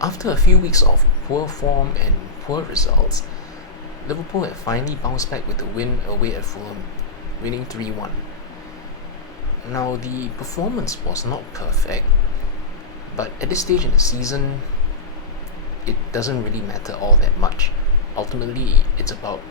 After a few weeks of poor form and poor results, Liverpool had finally bounced back with a win away at Fulham, winning 3-1. Now, the performance was not perfect, but at this stage in the season, it doesn't really matter all that much. Ultimately, it's about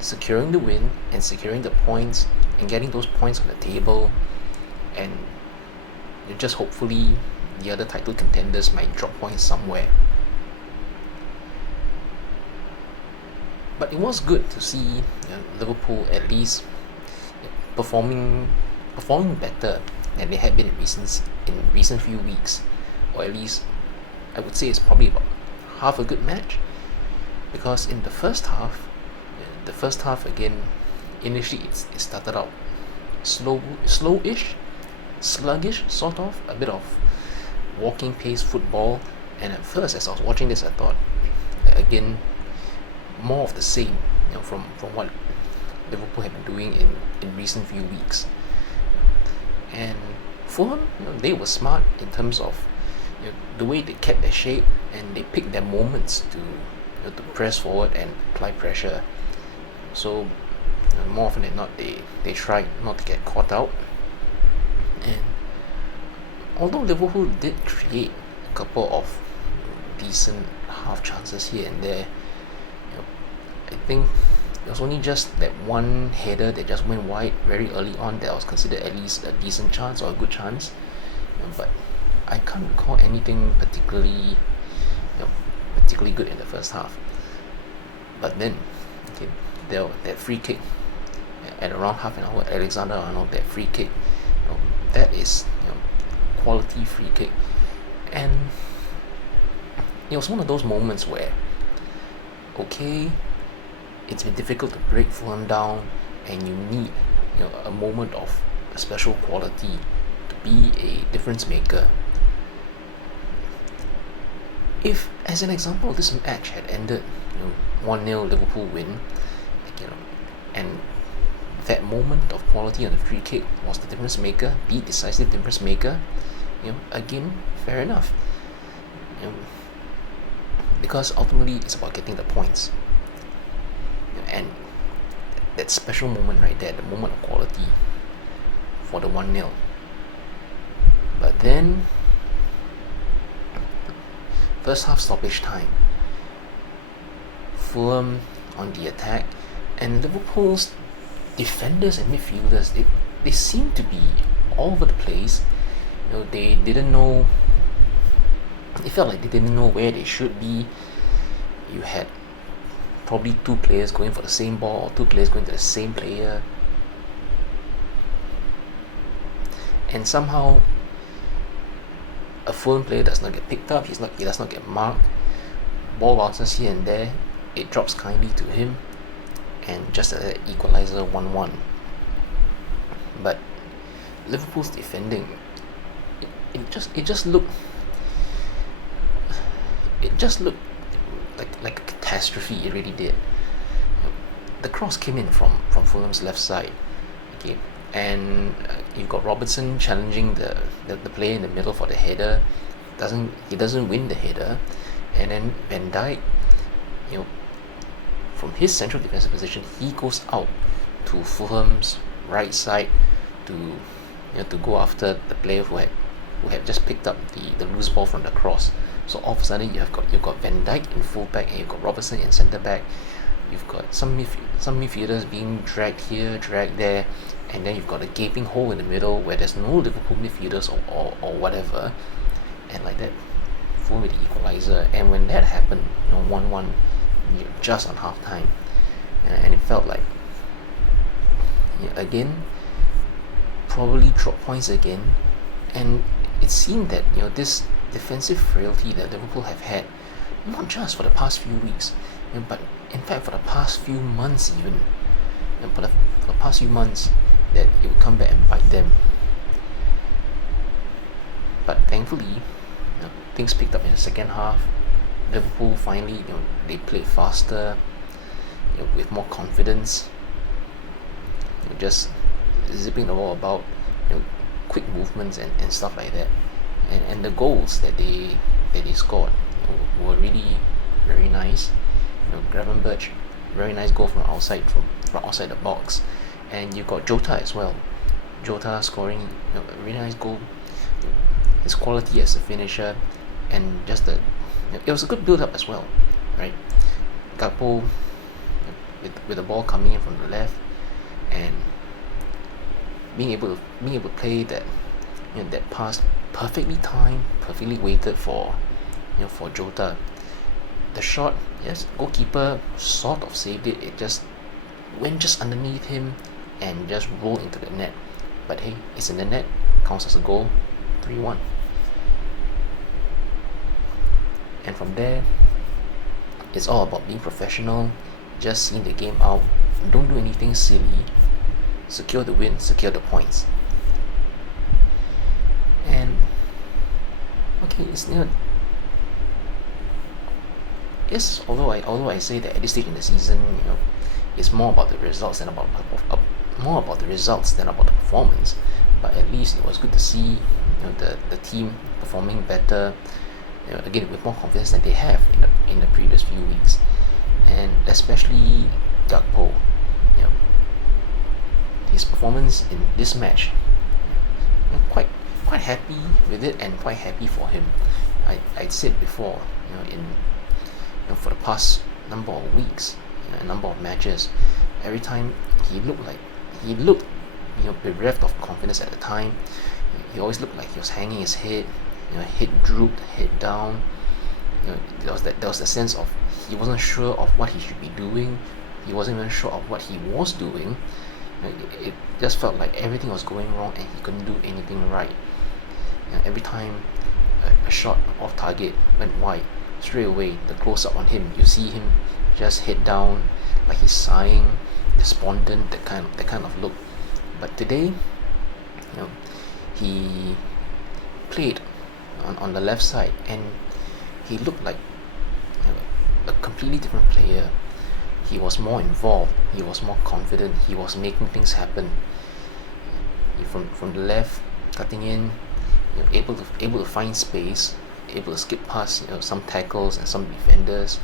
securing the win and securing the points and getting those points on the table, and just hopefully the other title contenders might drop points somewhere. But it was good to see Liverpool at least performing better than they had been in recent few weeks, or at least I would say it's probably about half a good match, because in the first half again, initially it started out slowish, sluggish, sort of a bit of walking pace football, and at first as I was watching this I thought again more of the same, from what Liverpool have been doing in recent few weeks. And Fulham, they were smart in terms of the way they kept their shape, and they picked their moments to press forward and apply pressure. So more often than not, they tried not to get caught out. And although Liverpool did create a couple of decent half chances here and there, I think it was only just that one header that just went wide very early on that was considered at least a decent chance or a good chance. But I can't recall anything particularly good in the first half. But then, that free kick at around half an hour, Alexander-Arnold, that free kick, that is quality free kick, and it was one of those moments where, okay, it's been difficult to break Fulham down, and you need a moment of a special quality to be a difference maker. If, as an example, this match had ended 1-0 Liverpool win, and that moment of quality on the free kick was the difference maker, the decisive difference maker, again, fair enough. Because ultimately it's about getting the points. And that special moment right there, the moment of quality for the 1-0. But then, first half stoppage time, Fulham on the attack, and Liverpool's defenders and midfielders, they seem to be all over the place. They didn't know. It felt like they didn't know where they should be. You had probably two players going for the same ball, or two players going to the same player, and somehow a Fulham player does not get picked up. He does not get marked. Ball bounces here and there. It drops kindly to him, and just an equalizer 1-1. But Liverpool's defending, it just looked like a catastrophe. It really did. The cross came in from Fulham's left side, okay, and you've got Robertson challenging the player in the middle for the header. He doesn't win the header, and then Van Dijk, from his central defensive position, he goes out to Fulham's right side to go after the player who had just picked up the loose ball from the cross. So all of a sudden you've got Van Dijk in full back, and you've got Robertson in centre back. You've got some midfielders being dragged here, dragged there, and then you've got a gaping hole in the middle where there's no Liverpool midfielders or whatever, and like that, Fulham with the equaliser. And when that happened, 1-1, just on half time, and it felt like again probably drop points again. And it seemed that this defensive frailty that Liverpool have had, not just for the past few weeks, but in fact for the past few months even, for the past few months, that it would come back and bite them. But thankfully, things picked up in the second half. Liverpool finally, they played faster, with more confidence, just zipping the ball about, quick movements and stuff like that, and the goals that they scored were really very nice. Gravenberch, very nice goal from outside the box, and you got Jota as well. Jota scoring a really nice goal. His quality as a finisher, and just it was a good build up as well, right? Gakpo with the ball coming in from the left, and being able to play that pass perfectly timed, perfectly weighted for Jota. The shot, yes, goalkeeper sort of saved it. It just went just underneath him and just rolled into the net. But hey, it's in the net, counts as a goal, 3-1. And from there, it's all about being professional, just seeing the game out, don't do anything silly, secure the win, secure the points. And okay, yes, although I say that at this stage in the season, it's more about the results than about the performance. But at least it was good to see the team performing better, again with more confidence than they have in the previous few weeks, and especially Gakpo, his performance in this match, quite happy with it and quite happy for him. I said before, for the past number of weeks, a number of matches, every time he looked bereft of confidence at the time. He always looked like he was hanging his head, head drooped, head down. There was the sense of he wasn't sure of what he should be doing. He wasn't even sure of what he was doing. It just felt like everything was going wrong and he couldn't do anything right. Every time a shot off target went wide, straight away the close up on him, you see him just head down, like he's sighing, despondent, that kind of look. But today, he played on the left side and he looked like a completely different player. He was more involved, he was more confident, he was making things happen. From the left, cutting in, able to find space, able to skip past some tackles and some defenders,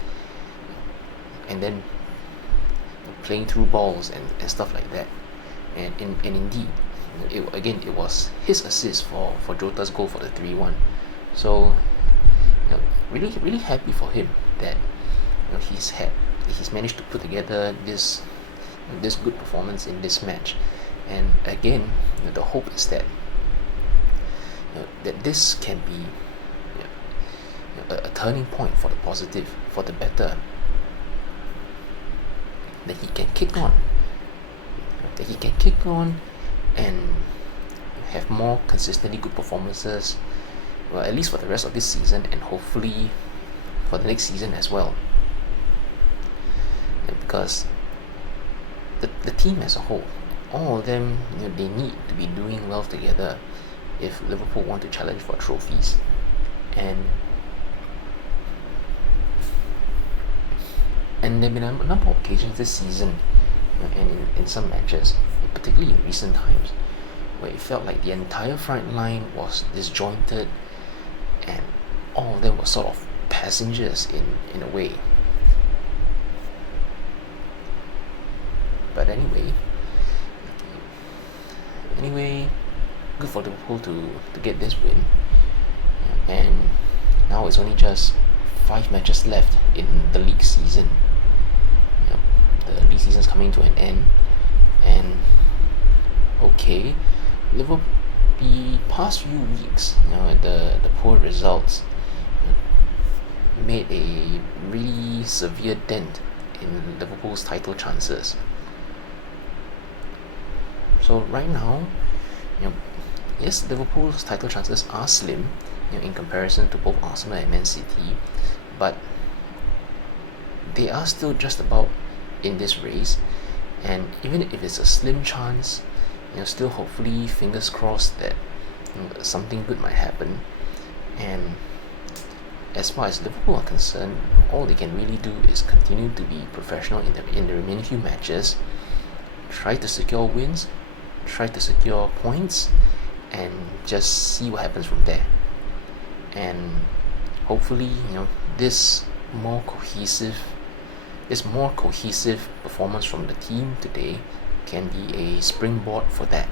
and then playing through balls and stuff like that. And indeed, it was his assist for Jota's goal for the 3-1. So really happy for him that he's managed to put together this good performance in this match. And again, the hope is that that this can be a turning point for the positive, for the better, that he can kick on and have more consistently good performances, well, at least for the rest of this season and hopefully for the next season as well. Because the team as a whole, all of them, they need to be doing well together if Liverpool want to challenge for trophies. And there have been a number of occasions this season, and in some matches, particularly in recent times, where it felt like the entire front line was disjointed and all of them were sort of passengers in a way. But anyway, good for Liverpool to get this win. And now it's only just 5 matches left in the league season. The league season is coming to an end, and okay, Liverpool, the past few weeks, the poor results made a really severe dent in Liverpool's title chances. So right now, yes, Liverpool's title chances are slim, in comparison to both Arsenal and Man City, but they are still just about in this race. And even if it's a slim chance, still hopefully, fingers crossed, that something good might happen. And as far as Liverpool are concerned, all they can really do is continue to be professional in the remaining few matches, try to secure wins, try to secure points, and just see what happens from there. And hopefully, this more cohesive this more cohesive performance from the team today can be a springboard for that.